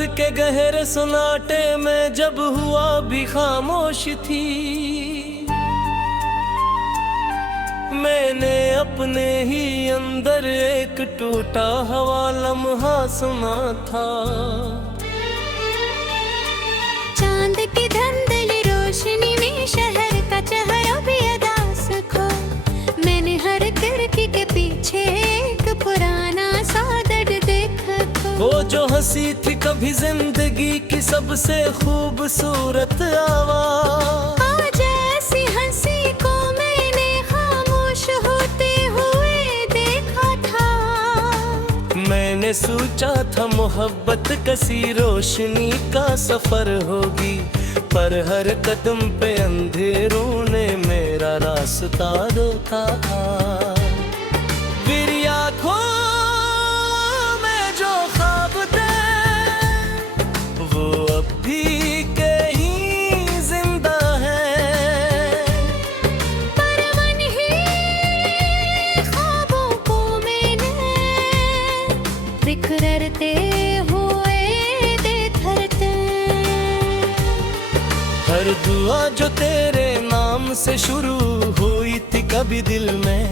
के गहरे सन्नाटे में जब हुआ भी खामोश थी, मैंने अपने ही अंदर एक टूटा हुआ लम्हा सुना था। चांद की धुंधली रोशनी में शहर का चेहरा भी उदास खो, मैंने हर खिड़की के पीछे एक पुराना सा दर्द देखा खो। वो जो हंसी थी कभी जिंदगी की सबसे खूबसूरत आवाज़, आज ऐसी हंसी को मैंने खामोश होते हुए देखा था। मैंने सोचा था मोहब्बत कसी रोशनी का सफर होगी, पर हर कदम पे अंधेरों ने मेरा रास्ता रोका। फिर आँखों में जो ख्वाब थे वो अब भी कहीं जिंदा है, पर मन ही ख्वाबों को मैंने बिखरते हुए देखते। हर दुआ जो तेरे नाम से शुरू हुई थी कभी दिल में,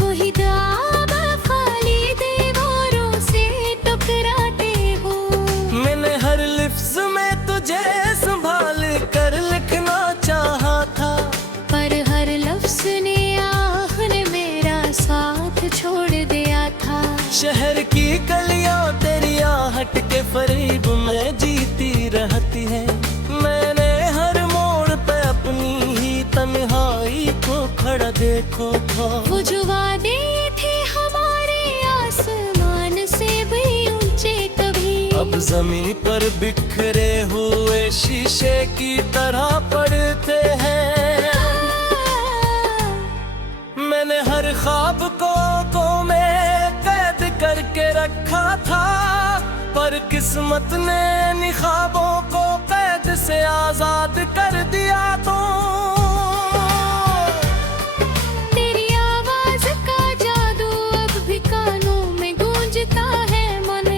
वही दुआ खाली दीवारों से टकराते हो। मैंने हर लिफ्ज़ में तुझे संभाल कर लिखना चाहा था, पर हर लफ्ज़ ने आखिर मेरा साथ छोड़ दिया था। शहर की गलियां तेरी आहट के फरेब में जीती रहती है, मैंने हर मोड़ पे अपनी ही तन्हाई को खड़ा देखो था। वो जो वादे थे हमारे आसमान से भी ऊंचे कभी, अब जमीन पर बिखरे हुए शीशे की तरह पड़ते हैं। मैंने हर ख्वाब को में कैद करके रखा था, पर किस्मत ने इन ख्वाबों को कैद से आजाद कर दिया। तो तेरी आवाज का जादू अब भी कानों में गूंजता है मन,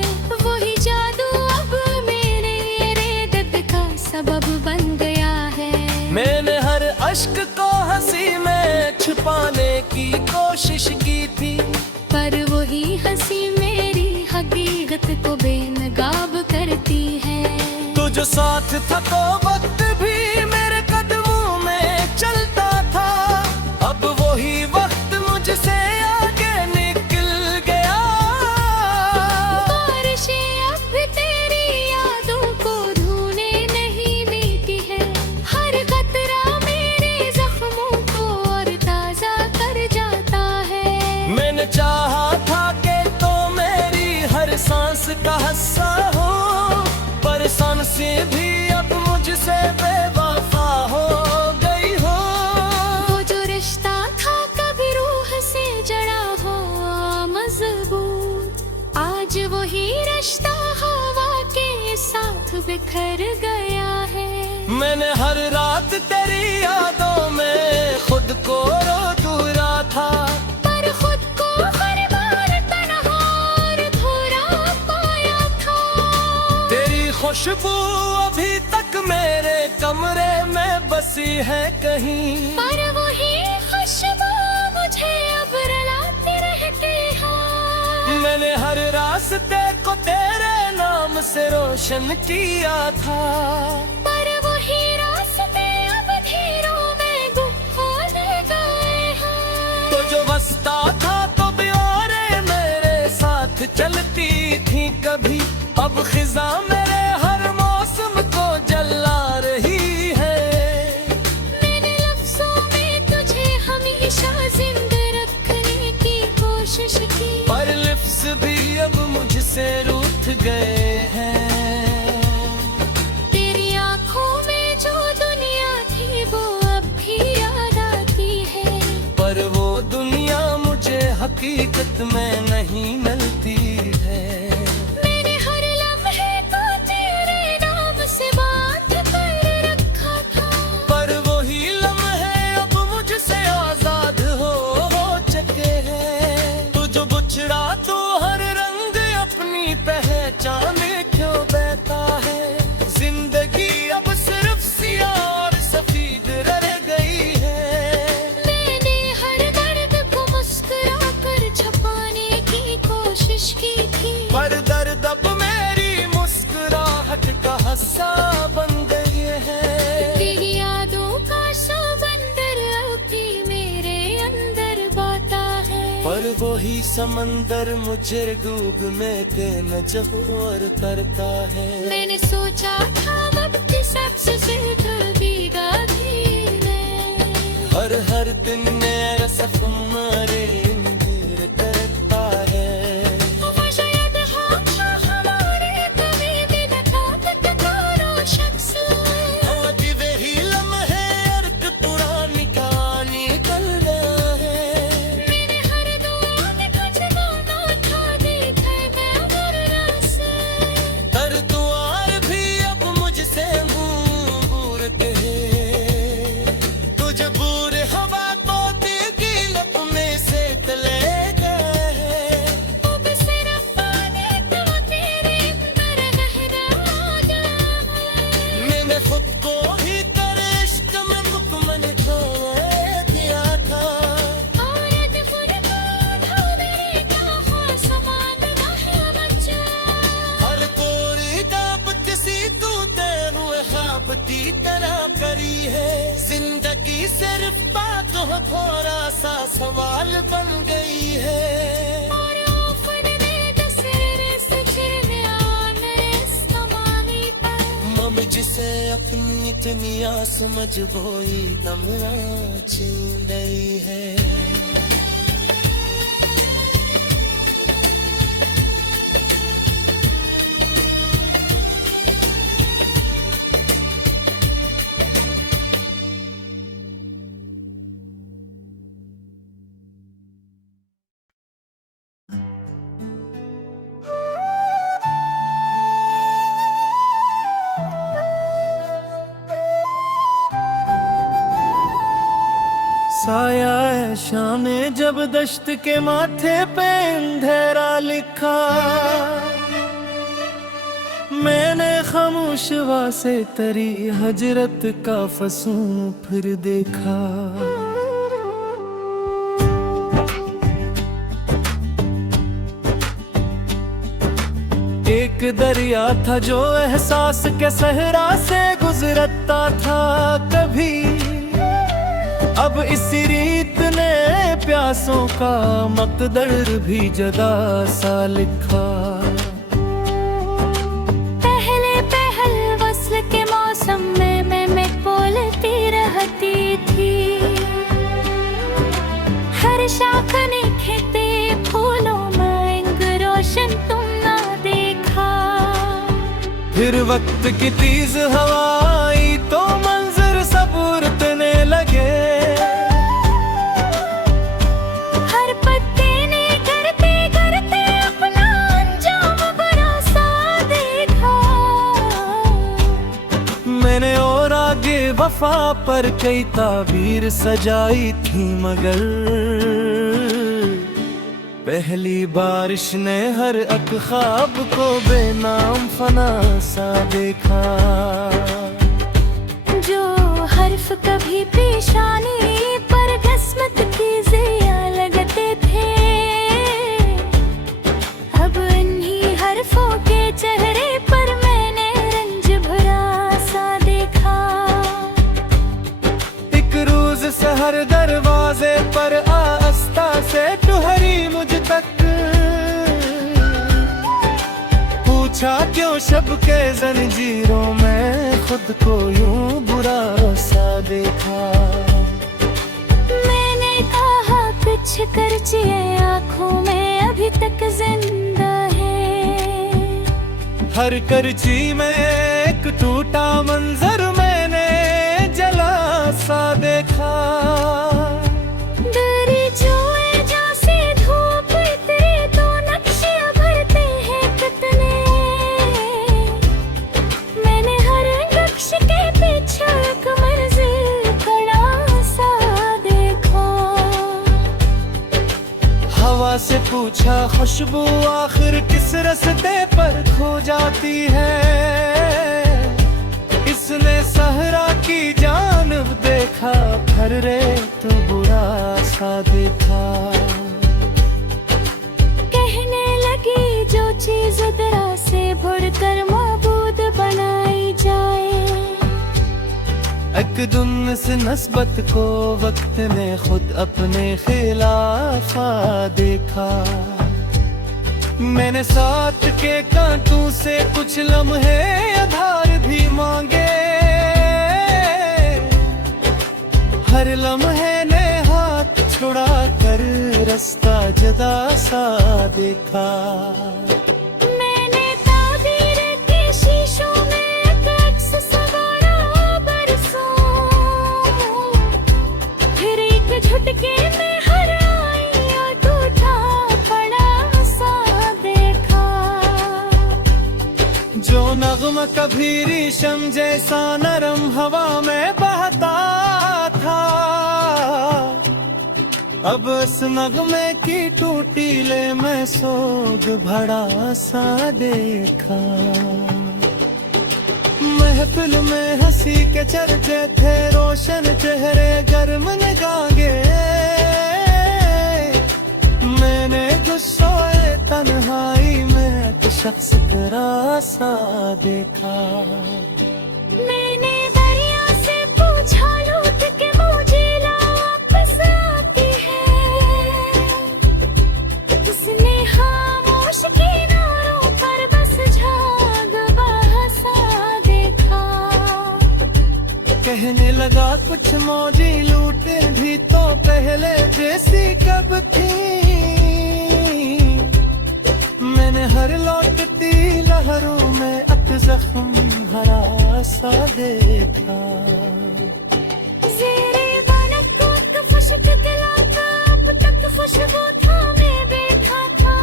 वही जादू अब मेरे दर्द का सबब बन गया है। मैंने हर अश्क को हंसी में छुपाने की कोशिश की थी, पर वही हंसी मेरी हकीकत को बेनकाब करती है। तू जो साथ था तो वक्त भी मेरे कदमों में चलता था, अब वही वक्त मुझसे आगे निकल गया। बारिशें अब भी तेरी यादों को धोने नहीं देती है, हर कतरा मेरे जख्मों को और ताजा कर जाता है। मैंने चाहा था कि तो मेरी हर सांस का हिस्सा हो, पर सांसें भी अब मुझसे बेवफा हो गई हो। वो जो रिश्ता था कभी रूह से जड़ा हो मजबूत, आज वही रिश्ता हवा के साथ बिखर गया है। मैंने हर रात तेरी यादों में खुद को रो दूरा था, पर खुद को हर बार तन्हा और अधूरा पाया था। तेरी खुशबू अभी तक मेरे कमरे में बसी है कहीं, पर वही खुशबू मुझे अब रुलाती रहती है। मैंने हर रास्ते को तेरे नाम से रोशन किया था, पर वही रास्ते अब धीरों में गुम होने गए हैं। तो जो बसता था तो भी और मेरे साथ चलती थी कभी, अब खिजा मेरे हर मौसम को जला रही है। मैंने लफ्जों में तुझे हमेशा जिंदा रखने की कोशिश की, पर लिफ्ज़ भी अब मुझसे रूठ गए हैं। तेरी आंखों में जो दुनिया थी वो अब भी याद आती है, पर वो दुनिया मुझे हकीकत में नहीं मिलती है। मैंने हर लम्हे को तेरे नाम से बांध कर रखा था, पर वही लम्हे अब मुझसे आजाद हो चुके हैं। तू जो बुछड़ा तू हर रंग अपनी पहचान क्यों बैठा पर वही समंदर मुझे डूबने के मजबूर करता है। मैंने सोचा था वक्त सबसे सिर भीगा धीरे, हर दिन नया सफर मारे इंतजार करता है। वो शायद होगा हमारे कभी भी न था तकरारो शख्स। आज वही लम्हे अर्क पुरानी कहानी निकल गया है। मैंने हर दुआ में कुछ गाना था देखा मैं हर रस। हर द्वार भी अब मुझसे बूर कहे। तुझे बूरे हवा को की लपने से तले गए। अब सिर्फ पानी तो तेरे अंदर गहरा गया है। मैंने खुद को ही कर इश्क में मुकम्मल किया था। औरत फुरमान हो मेरे क्या समान रहे बच्चा। हर कोरी दाब किसी तू तय हुए ख्वाब की तरह करी है। जिंदगी सिर्फ बातों थोड़ा सा सवाल बन गई है। और ऊपर में दसरे सचने आने समानी पर। मम जिसे अपनी दुनिया समझ वही कमरा छीन गई है। साया है शाने जब दश्त के माथे पे अंधेरा लिखा। मैंने खामोश से तरी हजरत का फसूं फिर देखा। एक दरिया था जो एहसास के सहरा से गुजरता था कभी। अब इसी रीत ने प्यासों का मकदर भी जदा सा लिखा। पहले पहल वस्ल के मौसम में मैं बोलती रहती थी। हर शाख ने खेते फूलों में रोशन तुम ना देखा। फिर वक्त की तेज हवा आई तो मंजर सब उड़ने लगे। हर पत्ते ने करते करते अपना अंजाम बुरा सा देखा। मैंने और आगे वफा पर कई ताबीर सजाई थी मगर पहली बारिश ने हर एक ख्वाब को बेनाम फना सा देखा। जो हर्फ कभी पेशानी पर किस्मत की जिया लगते थे, अब इन्हीं हर्फों के चेहरे पर मैंने रंज भरा सा देखा। एक रोज सहर दरवाजे पर आस्था से टुहरी मुझ तक। पूछा क्यों शब के जंजीरों में खुद को यूं बुरा सा देखा। मैंने कहा कुछ करचिए आँखों में अभी तक जिंदा है। हर करची में एक टूटा मंजर मैंने जला सा देखा। दरी जुए जैसे धूप इतरे तो नक्शे भरते हैं कितने। मैंने हर नक्श के पीछे एक मंजिल खड़ा सा देखा। हवा से पूछा खुशबू आखिर किस रास्ते पर खो जाती है। इसने सहरा की जानब देखा फिर रे तो बुरा सा देखा। कहने लगी जो चीज दरा से भुड़कर मबूद बनाई जाए। एक एक दिन इस नस्बत को वक्त ने खुद अपने खिलाफा देखा। मैंने साथ के कांटों से कुछ लम्हे आधार भी मांगे, हर लम्हे ने हाथ छुड़ा कर रास्ता जुदा सा देखा। मैंने ताबीर के शीशों में एक अक्स सवारा बरसों, फिर एक झटके में हर आई और टूटा पड़ा सा देखा। जो नगमा कभी रेशम जैसा नरम हवा में बहता था, अब इस नगमे की टूटी ले मैं सोग भरा सा देखा। महफिल में हंसी के चर्चे थे, रोशन चेहरे गर्म निगाहे। मैंने गुस्साए तन्हाई में एक शख्स तेरा सा देखा। मैंने दरिया से पूछा लूट के मुझे वापस आती है, उसने खामोश किनारों पर बस झाग बहसा देखा। कहने लगा कुछ मौजी लूटे भी तो पहले जैसी कब थी। मैंने हर लौटती लहरों में अक जख्म हरा सा देखा। ज़ेरे बनक को एक खुशक दिला था, अब तक खुशबू थामे बैठा था।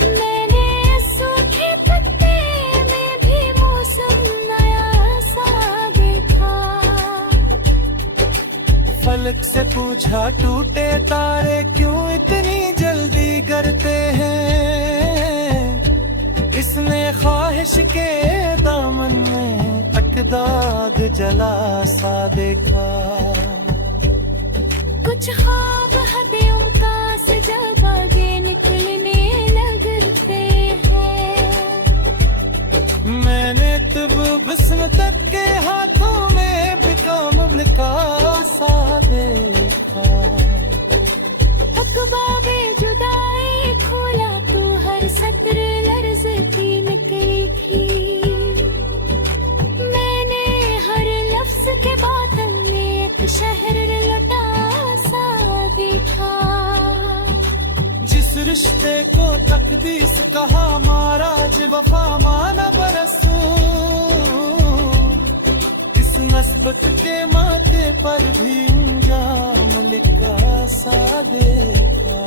मैंने सूखे पत्ते में भी मौसम नया सा देखा। फलक से पूछा टूटे तारे क्यों इतनी जल्दी गिरते हैं। इसने ख्वाहिश के दामन में एक दाग जला सा देखा। कुछ ख्वाब हदियों का जब आगे निकलने लगते हैं। मैंने तब बिस्म तक के हाथों में भी काम लिखा सा देखा। अखबाबे जुदाई खोला तो हर सत्र लर्ज़ती निकली थी। मैंने हर लफ्ज़ के बादल में एक शहर लौटा सा देखा। जिस रिश्ते को तकदीस कहा महाराज वफा माना बरसूं, इस नस्बत के माथे पर भी अंजाम लिखा सा देखा।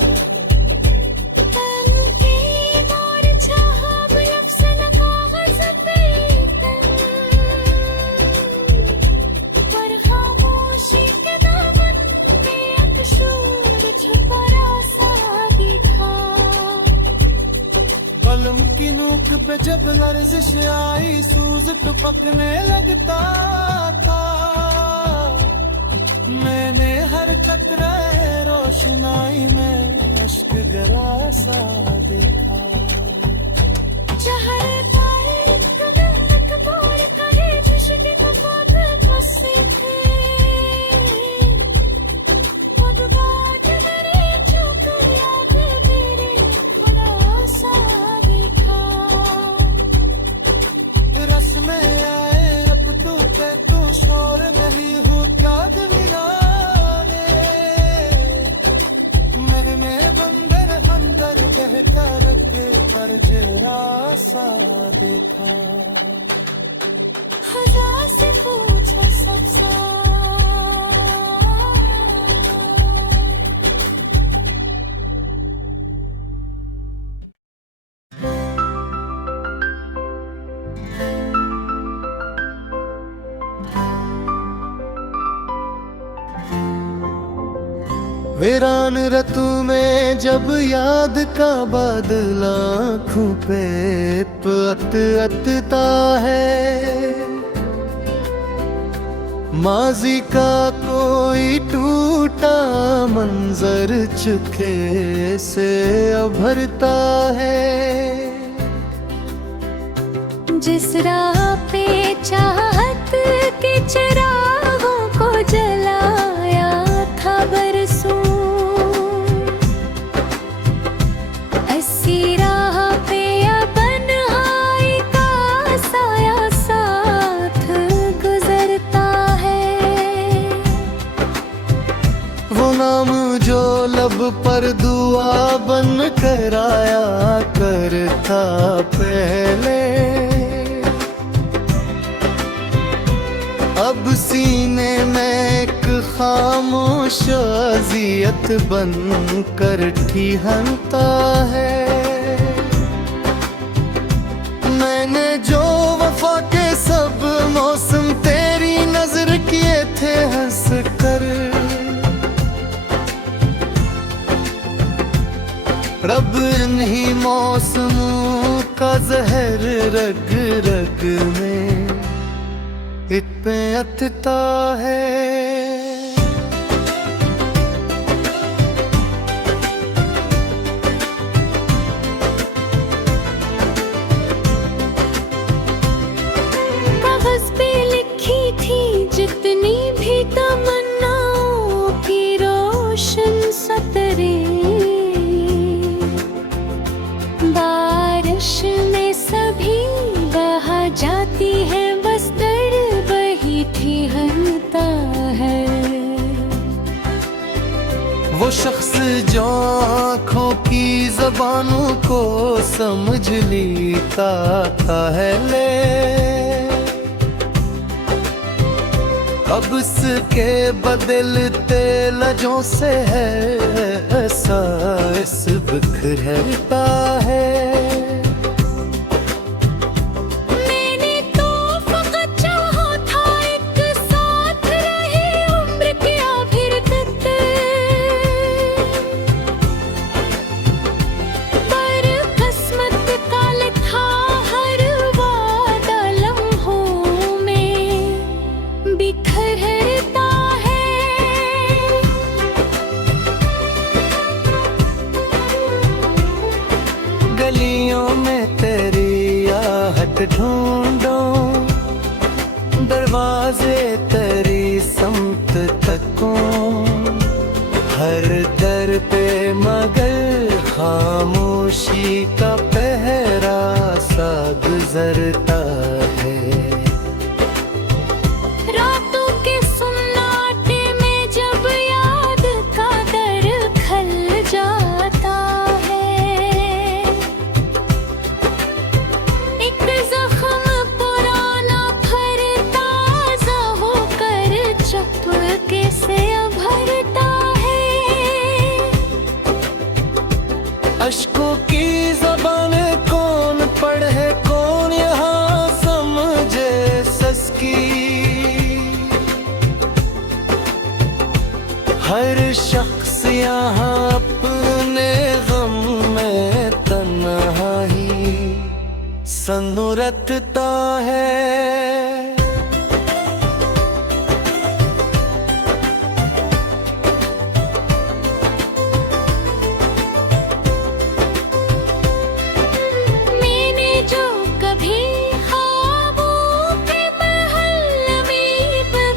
कलम की नोक पे जब लर्जिश आई सूज टपकने लगता था। मैंने हर कतरे रोशनाई में अश्क गरा सा देखा। शोर नहीं हूँ क्या दरियाने, मेरे में बंदर अंदर कहता रखे पर जरा सा देखा। खुदा से पूछो सबसा वीरान रतु में जब याद का बादल आँखों पे अतता है। माजी का कोई टूटा मंजर चुके से उभरता है। जिस राह पे चाहत के वो नाम जो लब पर दुआ बन कर आया करता पहले, अब सीने में एक खामोश अज़ियत बन कर ठिठुरता है। मैंने जो वफा के सब मौसम तेरी नजर किए थे हंस कर, रब इन्हीं मौसमों का जहर रग रग में इत्ता है। कागज पे लिखी थी जितनी भी तमन्नाओं की रोशन सतरें, बारिश में सभी बहा जाती है, बस दर्द वही ठिठुरता है। वो शख्स जो आँखों की ज़बानों को समझ लेता है ले, अब इसके बदलते लजों से है ऐसा इस बिखरता है। मैंने तो फकत चाहा था एक साथ रहे उम्र के आखिर तक, पर किस्मत का लिखा हर वादा लम्हों में बिखरता है। गलियों में तेरी आहट ढूंढूं, दरवाजे तेरी समत तकों, हर दर पे मगर खामोशी का पहरा सा गुजरता है। रातों के सन्नाटे में जब याद का दर खल जाता है, एक जख्म पुराना फिर ताजा होकर चपके से भरता है। अश्कों की ज़बान कौन पढ़े कौन यहाँ समझे सस्की, हर शख्स यहाँ अपने गम में तन्हाई सनुरतता है। मैंने जो कभी ख्वाबों के महल में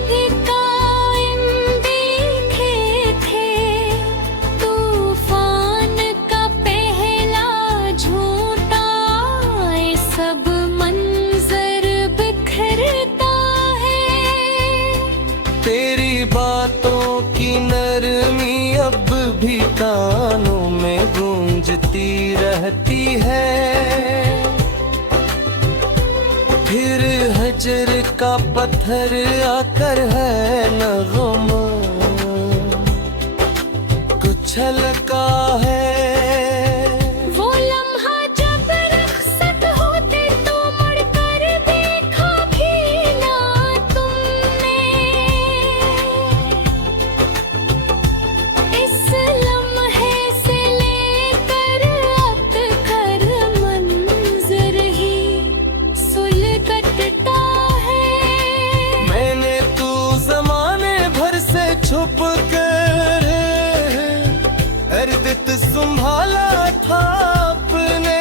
भी कायम देखे थे, तूफान का पहला झूठा ये सब मंजर बिखरता है। तेरी बातों की नरमी अब भी कानों में गूंजती रहती है, फिर हजर का पत्थर आकर है नगमा कुछ हल्का है। वो लम्हा जब रुखसत होते तो मुड़कर देखा भी ना तुमने, इस लम्हे से लेकर अब तक मंजर ही सुलगता है। मैंने तू जमाने भर से छुप कर अर्दित संभाला था अपने,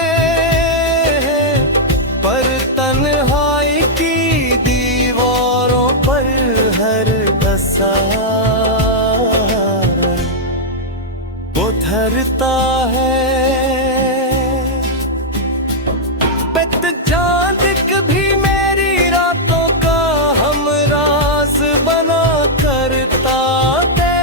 पर तन्हाई की दीवारों पर हर असर उधरता है। पित चांदिक भी मेरी रातों का हम राज बना करता है,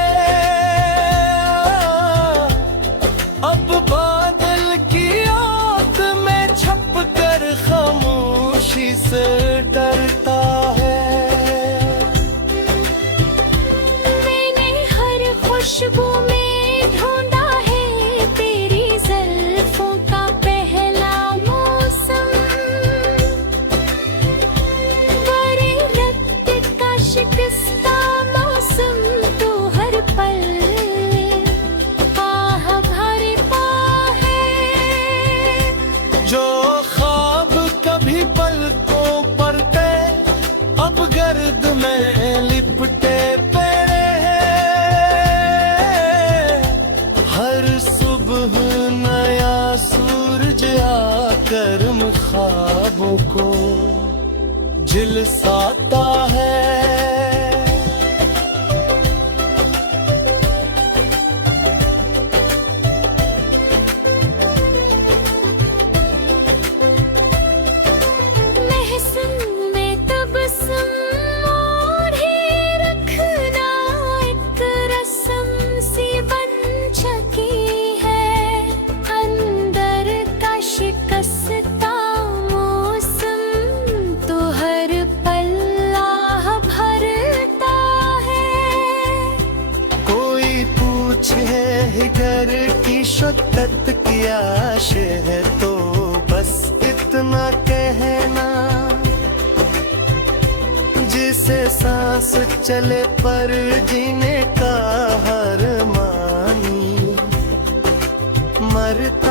को झिलसाता है। महसन में तबस्सुम ओढ़े रखना एक रस्म सी बन चुकी है। अंदर का शिकस्ता मौसम तो हर पल आह भरता है। कोई पूछे हिगर की शिद्दत क्या है तो बस इतना कहना, जिसे सांस चले पर जीने का हर मानी मरता